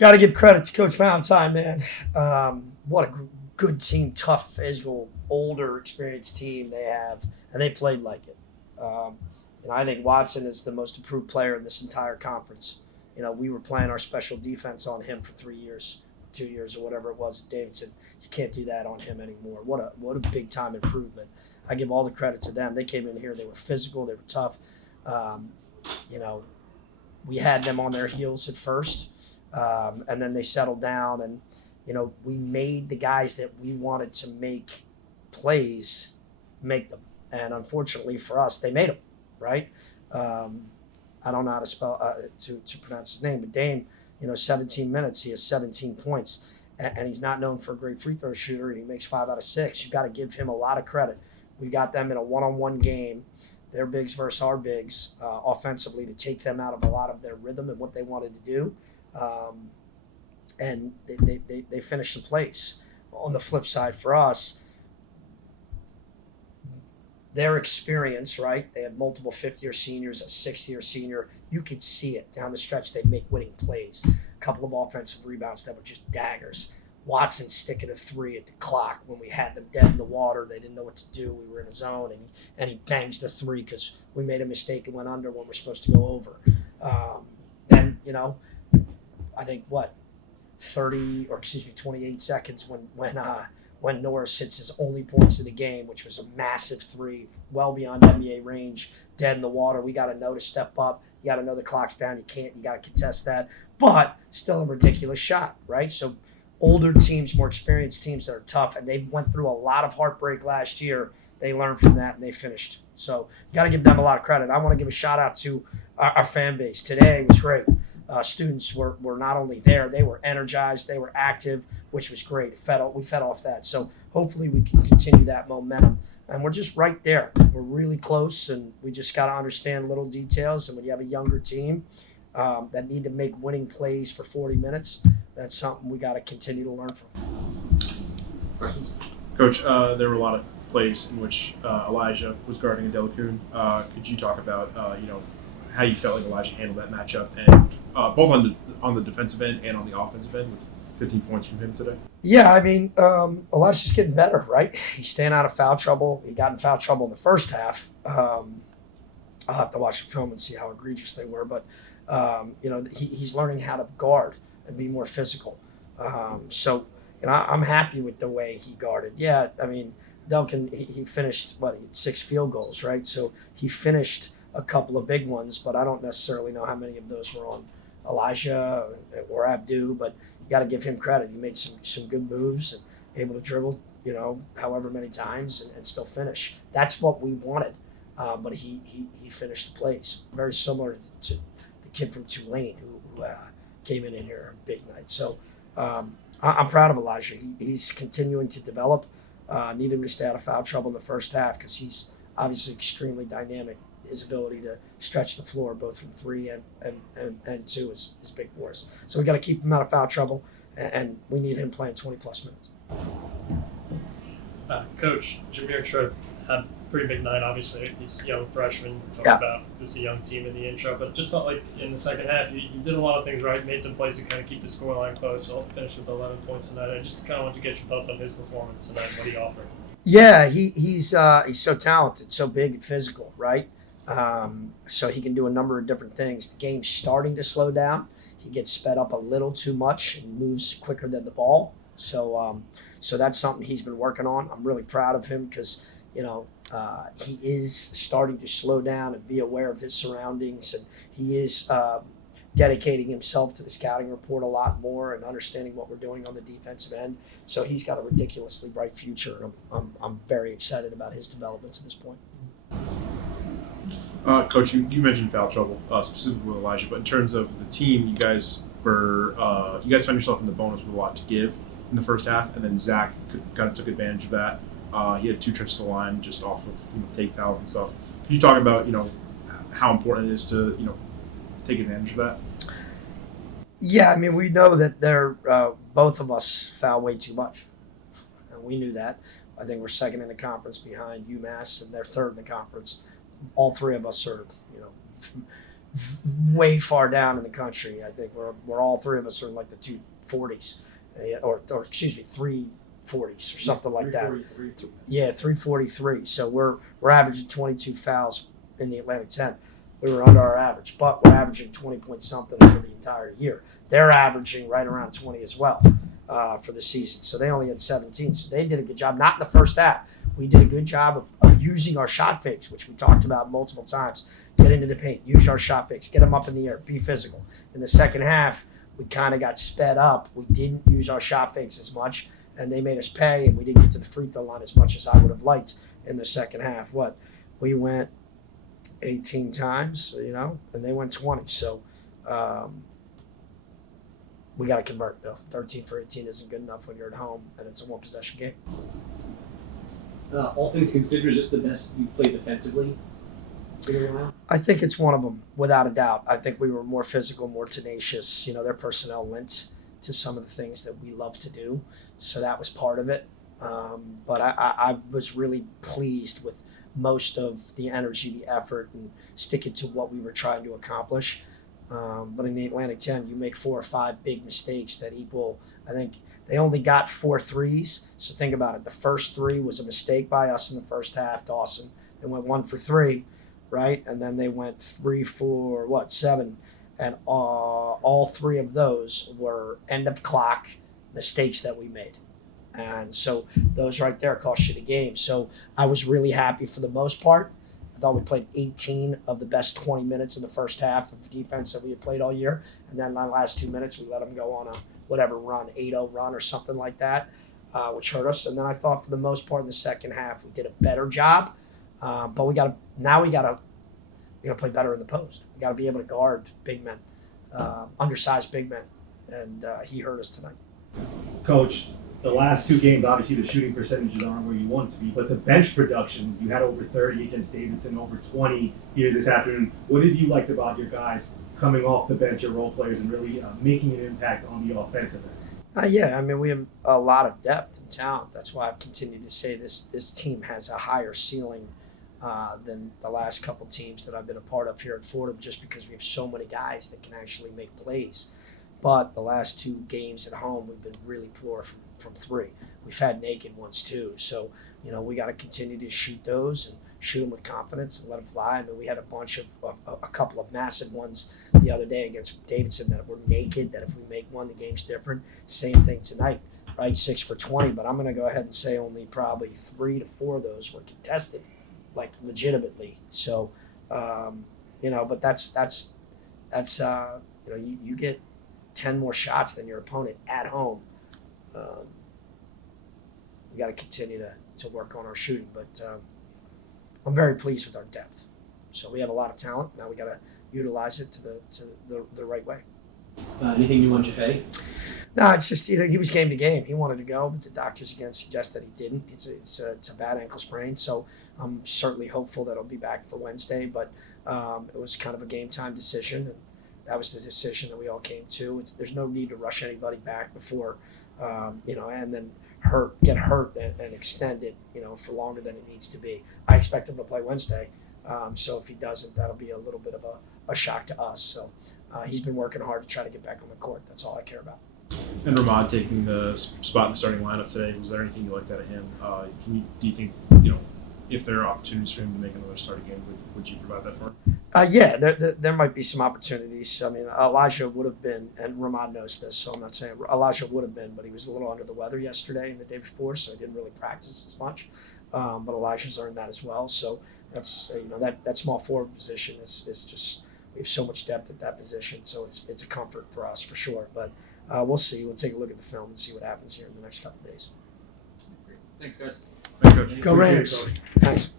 Got to give credit to Coach Valentine, man. What a good team, tough, physical, older, experienced team they have, and they played like it. Um, I think Watson is the most improved player in this entire conference. We were playing our special defense on him for 3 years, 2 years, or whatever it was at Davidson. You can't do that on him anymore. What a big time improvement. I give all the credit to them. They came in here. They were physical. They were tough. Um, you know, we had them on their heels at first, and then they settled down, and we made the guys that we wanted to make plays make them, and unfortunately for us, they made them, right? Um, I don't know how to spell to pronounce his name, but Dame, 17 minutes, he has 17 points, and he's not known for a great free throw shooter, and he makes 5 out of 6. You got to give him a lot of credit. We got them in a one-on-one game, their bigs versus our bigs, offensively, to take them out of a lot of their rhythm and what they wanted to do. And they finished the place. On the flip side for us, their experience, right? They had multiple fifth-year seniors, a sixth-year senior. You could see it down the stretch. They'd make winning plays. A couple of offensive rebounds that were just daggers. Watson sticking a three at the clock when we had them dead in the water. They didn't know what to do. We were in a zone, and he bangs the three because we made a mistake and went under when we're supposed to go over. Then, I think 28 seconds when Norris hits his only points of the game, which was a massive three, well beyond NBA range, dead in the water. We got to know to step up. You got to know the clock's down. You got to contest that, but still a ridiculous shot, right? So older teams, more experienced teams that are tough, and they went through a lot of heartbreak last year. They learned from that, and they finished. So you got to give them a lot of credit. I want to give a shout-out to our fan base. Today was great. Students were not only there, they were energized, they were active, which was great. We fed off that. So hopefully we can continue that momentum. And we're just right there. We're really close, and we just got to understand little details. And when you have a younger team that need to make winning plays for 40 minutes, that's something we got to continue to learn from. Questions? Coach, there were a lot of plays in which Elijah was guarding a Delacune. Could you talk about, how you felt like Elijah handled that matchup, and both on the defensive end and on the offensive end, with 15 points from him today? Yeah, I mean, Elijah's getting better, right? He's staying out of foul trouble. He got in foul trouble in the first half. I'll have to watch the film and see how egregious they were, but he's learning how to guard and be more physical. I'm happy with the way he guarded. Yeah, I mean, Duncan, he finished, he had 6 field goals, right? So he finished a couple of big ones, but I don't necessarily know how many of those were on Elijah or Abdu, but you got to give him credit. He made some good moves and able to dribble, however many times and still finish. That's what we wanted, but he finished the plays. Very similar to the kid from Tulane who came in here a big night. So I'm proud of Elijah. He's continuing to develop. Need him to stay out of foul trouble in the first half because he's obviously extremely dynamic. His ability to stretch the floor both from 3 and 2 is big for us. So we got to keep him out of foul trouble, and we need him playing 20-plus minutes. Coach, Jameer Tripp had a pretty big night, obviously. He's a young freshman. Talked about this is a young team in the intro, but it just felt like in the second half, you did a lot of things right, made some plays to kind of keep the scoreline close, so finished with 11 points tonight. I just kind of want to get your thoughts on his performance tonight, what he offered. Yeah, he's so talented, so big and physical, right? So he can do a number of different things. The game's starting to slow down. He gets sped up a little too much and moves quicker than the ball. So that's something he's been working on. I'm really proud of him because, he is starting to slow down and be aware of his surroundings. And he is dedicating himself to the scouting report a lot more and understanding what we're doing on the defensive end. So he's got a ridiculously bright future. And I'm very excited about his development to this point. Coach, you mentioned foul trouble, specifically with Elijah, but in terms of the team, you guys found yourself in the bonus with a lot to give in the first half, and then Zach kind of took advantage of that. He had 2 trips to the line just off of take fouls and stuff. Can you talk about how important it is to take advantage of that? Yeah, I mean, we know that they're both of us foul way too much, and we knew that. I think we're second in the conference behind UMass, and they're third in the conference. All 3 of us are, way far down in the country. I think we're all three of us are in like the 240s, or excuse me, 340s or something like that. Yeah, 343. So we're averaging 22 fouls in the Atlantic 10. We were under our average, but we're averaging 20 point something for the entire year. They're averaging right around 20 as well for the season. So they only had 17. So they did a good job. Not in the first half. We did a good job of using our shot fakes, which we talked about multiple times. Get into the paint, use our shot fakes, get them up in the air, be physical. In the second half, we kind of got sped up. We didn't use our shot fakes as much, and they made us pay, and we didn't get to the free throw line as much as I would have liked in the second half. We went 18 times, and they went 20. So we got to convert, though. 13 for 18 isn't good enough when you're at home, and it's a one-possession game. All things considered, is this the best you played defensively? I think it's one of them, without a doubt. I think we were more physical, more tenacious. Their personnel lent to some of the things that we love to do, so that was part of it. But I was really pleased with most of the energy, the effort, and sticking to what we were trying to accomplish. But in the Atlantic 10, you make 4 or 5 big mistakes that equal, I think they only got 4 threes. So think about it. The first 3 was a mistake by us in the first half, Dawson. They went 1 for 3. Right, and then they went 3 for 7, and all 3 of those were end of clock mistakes that we made, and so those right there cost you the game. So I was really happy for the most part. I thought we played 18 of the best 20 minutes in the first half of defense that we had played all year, and then the last 2 minutes we let them go on a whatever run, 8-0 run or something like that, which hurt us. And then I thought for the most part in the second half we did a better job. But we got to play better in the post. We got to be able to guard big men, undersized big men, and he hurt us tonight. Coach, the last 2 games, obviously the shooting percentages aren't where you want to be, but the bench production, you had over 30 against Davidson, over 20 here this afternoon. What did you like about your guys coming off the bench, your role players, and really making an impact on the offensive end? Yeah, I mean, we have a lot of depth and talent. That's why I've continued to say this team has a higher ceiling than the last couple teams that I've been a part of here at Fordham, just because we have so many guys that can actually make plays. But the last 2 games at home, we've been really poor from 3. We've had naked ones too. So, we got to continue to shoot those and shoot them with confidence and let them fly. I mean, we had a couple of massive ones the other day against Davidson that were naked, that if we make one, the game's different. Same thing tonight, right? 6 for 20, but I'm going to go ahead and say only probably 3 to 4 of those were contested, like legitimately. So, but that's you get 10 more shots than your opponent at home. We got to continue to work on our shooting, but I'm very pleased with our depth. So we have a lot of talent. Now we got to utilize it to the right way. Anything new on Jaffe? No, it's just he was game to game. He wanted to go, but the doctors again suggest that he didn't. It's a bad ankle sprain, so I'm certainly hopeful that he'll be back for Wednesday. But it was kind of a game time decision, and that was the decision that we all came to. There's no need to rush anybody back before, and then get hurt and extend it, for longer than it needs to be. I expect him to play Wednesday, so if he doesn't, that'll be a little bit of a shock to us. So he's been working hard to try to get back on the court. That's all I care about. And Ramad taking the spot in the starting lineup today, was there anything you liked out of him? Do you think, if there are opportunities for him to make another starting game, would you provide that for him? Yeah, there might be some opportunities. I mean, Elijah would have been, and Ramad knows this, so I'm not saying Elijah would have been, but he was a little under the weather yesterday and the day before, so he didn't really practice as much. But Elijah's earned that as well. So that's that small forward position is just, we have so much depth at that position, so it's a comfort for us for sure. But we'll see. We'll take a look at the film and see what happens here in the next couple of days. Great. Thanks, guys. Thanks, Coach. Go Rams. Thanks.